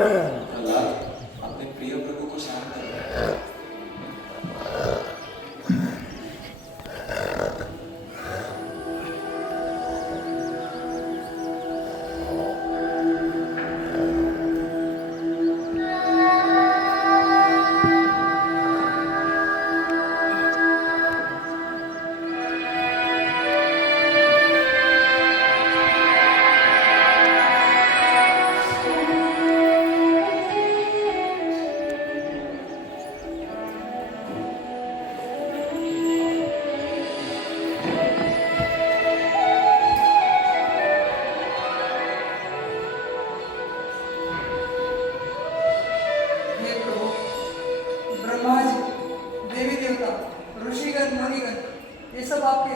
प्रहलाद, अपने प्रिय प्रभु को शांत करो। ये सब आपके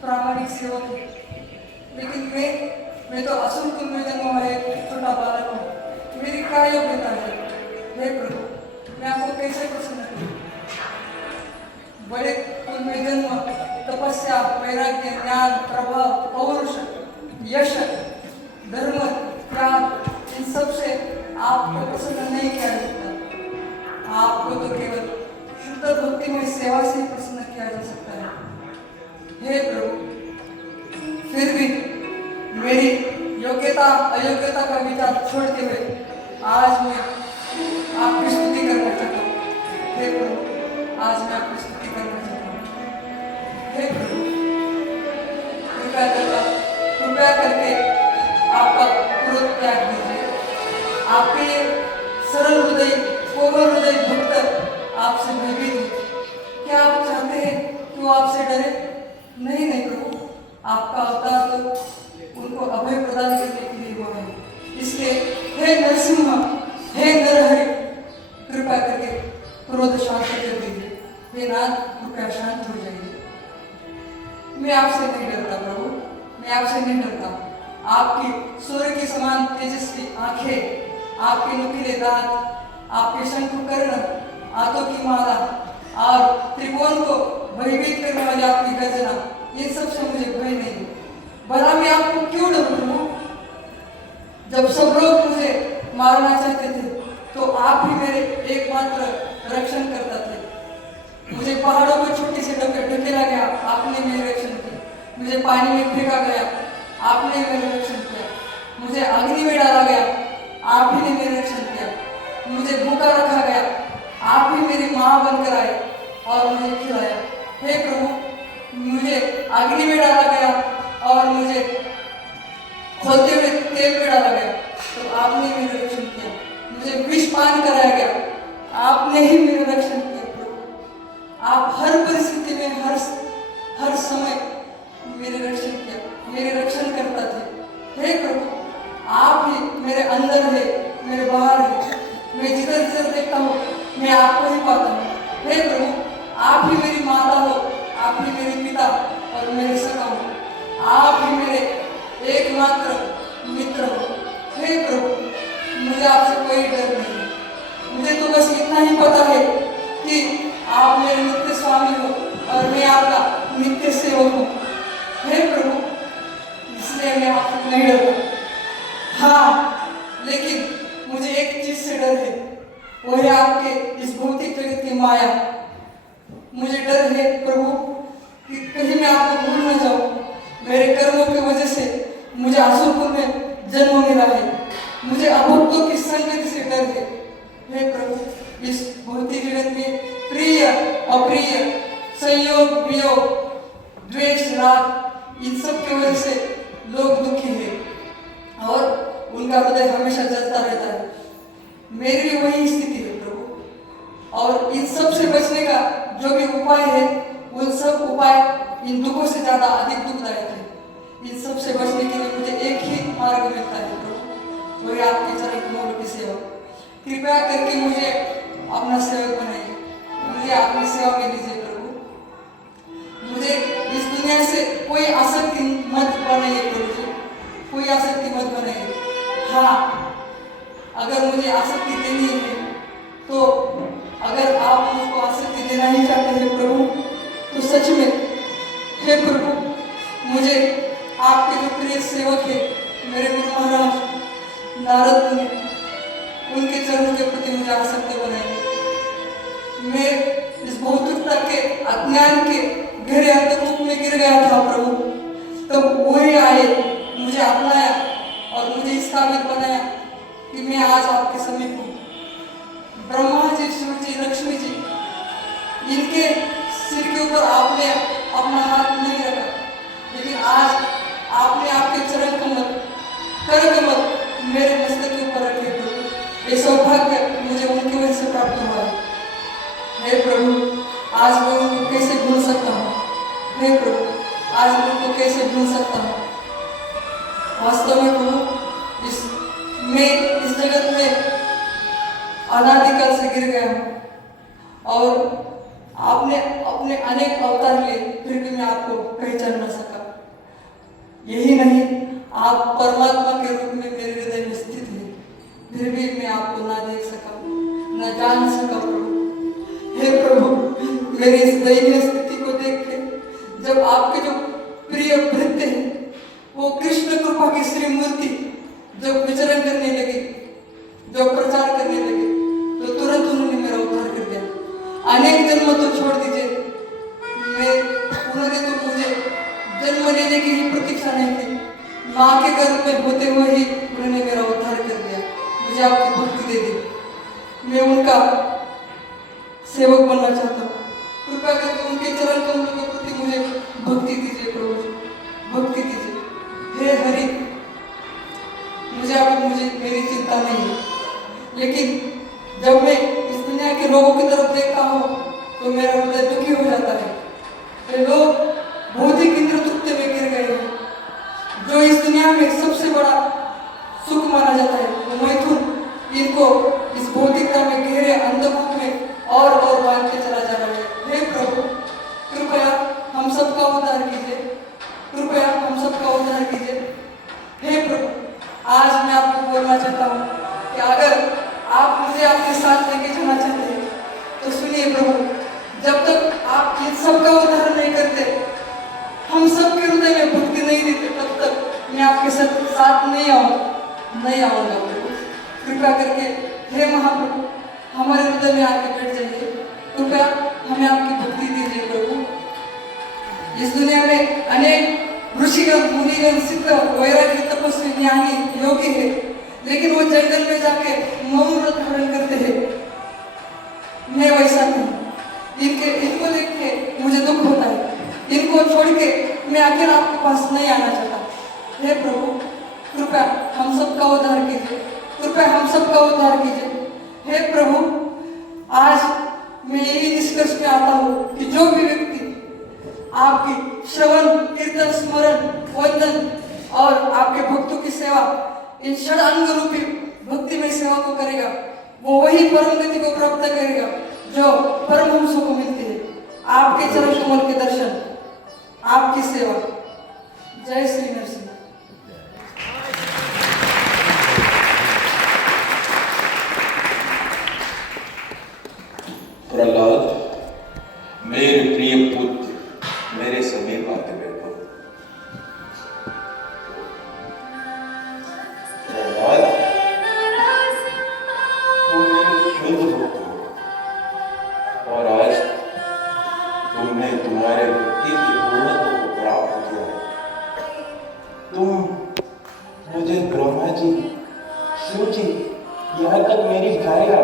प्रामाणिक सेवक हैं, लेकिन मैं तो असुर कुल में जन्म हुआ एक छोटा बालक हूँ। मेरी क्या योग्यता है? हे प्रभु, मैं आपको कैसे प्रसन्न करूँ? बड़े कुल में जन्म, तपस्या, वैराग्य, ज्ञान, प्रभाव, पौरुष, यश, धर्म, त्याग, इन सब से आपको प्रसन्न नहीं किया जाता। आपको तो केवल शुद्ध भक्ति में सेवा से प्रसन्न किया जा सकता है। हे प्रभु, फिर भी मेरी योग्यता अयोग्यता का विचार छोड़ते हुए आज मैं आपकी स्तुति करना चाहता हूँ। हे प्रभु, आज मैं आपकी स्तुति करना चाहता हूँ। हे प्रभु, कृपया करके आपका क्रोध त्याग दीजिए। आपके सरल हृदय, कोमल हृदय भक्त आपसे भयभीत हैं। क्या आप चाहते हैं कि वो आपसे डरे? नहीं प्रभु, आपका अवतार तो उनको अभय प्रदान करने के लिए हुआ है। इसलिए हे नरसिंह, हे नरहरि, कृपा करके क्रोध शांत कर दीजिए। हे नाथ, कृपया शांत हो जाइए। मैं आपसे नहीं डरता प्रभु, मैं आपसे नहीं डरता। आपकी सूर्य के समान तेजस्वी आंखें, आपके नुकीले दांत, आपके शंख कर्ण, हाथों की माला और त्रिकोण को भयभीत करने वाली आपकी गर्जना, इन सब से मुझे भय नहीं। भला मैं आपको क्यों डरूं? जब सब लोग मुझे मारना चाहते थे तो आप ही मेरे एकमात्र रक्षण करता थे। मुझे पहाड़ों पर छोटी सी ढकेला गया, आपने मेरे रक्षण किया। मुझे पानी में फेंका गया, आपने मेरा रक्षण किया। मुझे अग्नि में डाला गया, आप ही ने मेरा रक्षण किया। मुझे भूखा रखा गया, आप ही मेरी माँ बनकर आए और मुझे खिलाया। हे प्रभु, मुझे अग्नि में डाला गया और मुझे खोलते हुए तेल में डाला गया तो आपने मेरा रक्षण किया। मुझे विष पान कराया गया, आपने ही मेरा रक्षण किया। प्रभु, आप हर परिस्थिति में हर समय मेरे रक्षण किया, मेरे रक्षण करता थे। हे प्रभु, आप ही मेरे अंदर है, मेरे बाहर है। मैं जिधर देखता हूँ मैं आपको ही पाता हूँ। हे प्रभु, आप ही मेरी माता हो, आप ही मेरे पिता और मेरे सखा हो। आप ही मेरे एकमात्र मित्र हो। हे प्रभु, मुझे आपसे कोई डर नहीं। मुझे तो बस इतना ही पता है कि आप मेरे नित्य स्वामी हो और मैं आपका नित्य सेवक हूँ। हे प्रभु, इसलिए मैं आपसे नहीं डरता। हाँ, लेकिन मुझे एक चीज से डर है, वो है आपके इस भौतिक जगत की माया। मुझे डर है प्रभु कि कहीं मैं आपको भूल न जाऊं। मेरे कर्मों की वजह से मुझे असुरपुर में जन्म मिला है। मुझे अभक्तों की संगत से डर है। हे प्रभु, इस भौतिक जगत में प्रिय अप्रिय, संयोग वियोग, द्वेष राग, इन सब की वजह से लोग दुखी हैं और उनका हृदय हमेशा जलता रहता है। मेरी भी वही स्थिति है प्रभु, और इन सब से बचने का जो भी उपाय है, उन सब उपाय इन दुखों से ज्यादा अधिक दुखदायक है। इन सब से बचने के लिए मुझे एक ही मार्ग मिलता है प्रभु, वही आपके चरण कमलों की सेवा। कृपया करके मुझे अपना सेवक बनाइए, मुझे अपनी सेवा में लीजिए प्रभु। मुझे इस दुनिया से कोई आसक्ति मत बनाइए प्रभु जी, कोई आसक्ति मत बनाइए। हाँ, अगर मुझे आसक्ति देनी है तो अगर आप मुझको आसक्ति देना ही चाहते हैं प्रभु, तो सच में हे प्रभु, मुझे आपके जो प्रिय सेवक है, मेरे गुरु महाराज नारद मुनि, उनके चरणों के प्रति मुझे आसक्त बनाइए। मैं इस भौतिकता के अज्ञान के गहरे अंधकूप में गिर गया था प्रभु, तब वही आए, मुझे अपनाया और मुझे इस काबिल बनाया कि मैं आज आपके समीप हूँ। ब्रह्मा जी, शिव जी, लक्ष्मी जी, इनके सिर के ऊपर आपने अपना हाथ नहीं रखा, लेकिन आज आपने आपके चरण कमल, कर कमल मेरे मस्तक के ऊपर रखे प्रभु। ये सौभाग्य मुझे उनकी वजह से प्राप्त हुआ है। हे प्रभु, आज मैं उनको कैसे भूल सकता हूँ? हे प्रभु, आज मैं उनको कैसे भूल सकता हूँ? वास्तव में प्रभु, मैं इस जगत में अनादिकाल से गिर गया हूँ और आपने अपने अनेक अवतार लिए, फिर भी मैं आपको पहचान न सका। यही नहीं, आप परमात्मा के रूप में मेरे हृदय में स्थित हैं, फिर भी मैं आपको ना देख सका, न जान सका प्रभु। हे प्रभु, मेरी इस दयनीय स्थिति को देख के जब आपके जो प्रिय भृत्य हैं, वो कृष्ण कृपा की श्री मूर्ति जब विचरण करने लगी, जो प्रचार करने लगे, तो तुरंत उन्होंने मेरा उद्धार कर दिया। अनेक जन्म तो छोड़ दीजिए, उन्होंने तो मुझे जन्म लेने की ही प्रतीक्षा नहीं की, माँ के गर्भ में होते हुए ही उन्होंने मेरा उद्धार कर दिया, मुझे आपकी भक्ति दे दी। मैं उनका सेवक बनना चाहता हूँ। कृपया करके उनके चरण कमलों के प्रति मुझे भक्ति दीजिए प्रभु, भक्ति दीजिए। हे हरि, मुझे मेरी चिंता नहीं है, लेकिन जब मैं इस दुनिया के लोगों की तरफ देखता हूँ तो मेरा हृदय दुखी हो जाता है। ये लोग भौतिक इंद्र तृप्ति में गिर गए हैं। जो इस दुनिया में सबसे बड़ा सुख माना जाता है, वो मैथुन, इनको इस भौतिकता में गहरे अंधकूप में और बांधते चला जा रहा है। हे प्रभु, कृपया हम सबका उद्धार कीजिए, कृपया हम सबका उद्धार कीजिए। हे प्रभु, आज मैं आपको बोलना चाहता हूँ कि अगर आप मुझे आपके साथ लेके जाना चाहते हैं तो सुनिए प्रभु, जब तक आप इन सबका उद्धार नहीं करते, हम सबके हृदय में भक्ति नहीं देते, तब तक मैं आपके साथ नहीं आऊँगा प्रभु। कृपया करके हे महाप्रभु, हमारे हृदय में आके बैठ जाइए, कृपया हमें आपकी भक्ति दीजिए प्रभु। इस दुनिया में अनेक ऋषिगण, मुनिगण, सिद्ध, वैरागी, तपस्वी, ज्ञानी, योगी है, लेकिन वो जंगल में जाके मौन व्रत धारण करते हैं। मैं वैसा नहीं। इनको देख के मुझे दुख होता है। इनको छोड़ के मैं आखिर आपके पास नहीं आना चाहता। हे प्रभु, कृपया हम सबका उद्धार कीजिए, कृपया हम सबका उद्धार कीजिए। हे प्रभु, आज मैं यही निष्कर्ष पे आता हूँ कि जो भी व्यक्ति आपकी श्रवण, कीर्तन, स्मरण, वंदन और आपके भक्तों की सेवा, इन षडांग रूपी भक्ति में सेवा को करेगा, वो वही परम गति को प्राप्त करेगा जो परमहंसों को मिलती है। आपके चरण कमल के दर्शन, आपकी सेवा। जय श्री नरसिंह। प्रहलाद, मेरे प्रिय पुत्र, मेरे समीप आते बैठो। प्रहलाद, तुम मेरे शुद्ध भक्त हो और आज तुमने तुम्हारे भक्ति की पूर्णता को प्राप्त किया है। तुम मुझे ब्रह्मा जी, शिव जी, यहाँ तक मेरी भार्या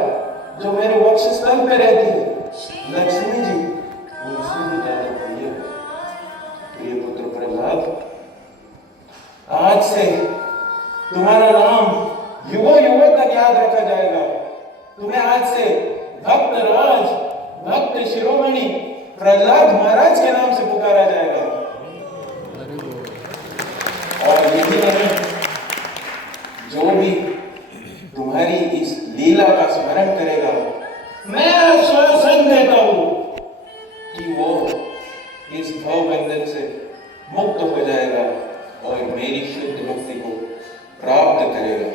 जो मेरे वक्षस्थल पे रहती है, लक्ष्मी जी, उनसे भी ज्यादा प्रिय है। प्रिय पुत्र प्रहलाद, आज से तुम्हारा नाम युगों युगों तक याद रखा जाएगा। तुम्हें आज से भक्त राज, भक्त शिरोमणि प्रहलाद महाराज के नाम से पुकारा जाएगा। और यही नहीं, जो भी तुम्हारी इस लीला का स्मरण करेगा, मैं आश्वासन देता हूं कि वो इस भवबंधन से मुक्त हो जाएगा और मेरी शुद्ध भक्ति को प्राप्त करेगा।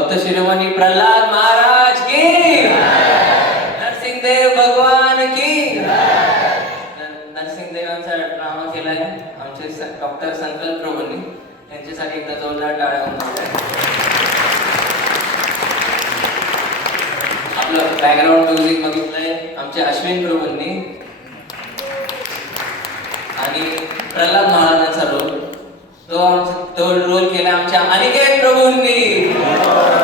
भक्त शिरोमणी प्रल्हाद महाराज की, नरसिंहदेव भगवान की. नरसिंहदेवांचा ड्रामा केलाय आमचे डॉक्टर संकल्प प्रभूंनी. त्यांच्यासाठी एकदा जोरदार टाळ्या होणार. आपलं बॅकग्राऊंड म्युझिक बघितलंय आमचे अश्विन प्रभूंनी आणि प्रल्हाद महाराजांचा रोल तो रोल केला आमच्या अनिकेत प्रभूंनी.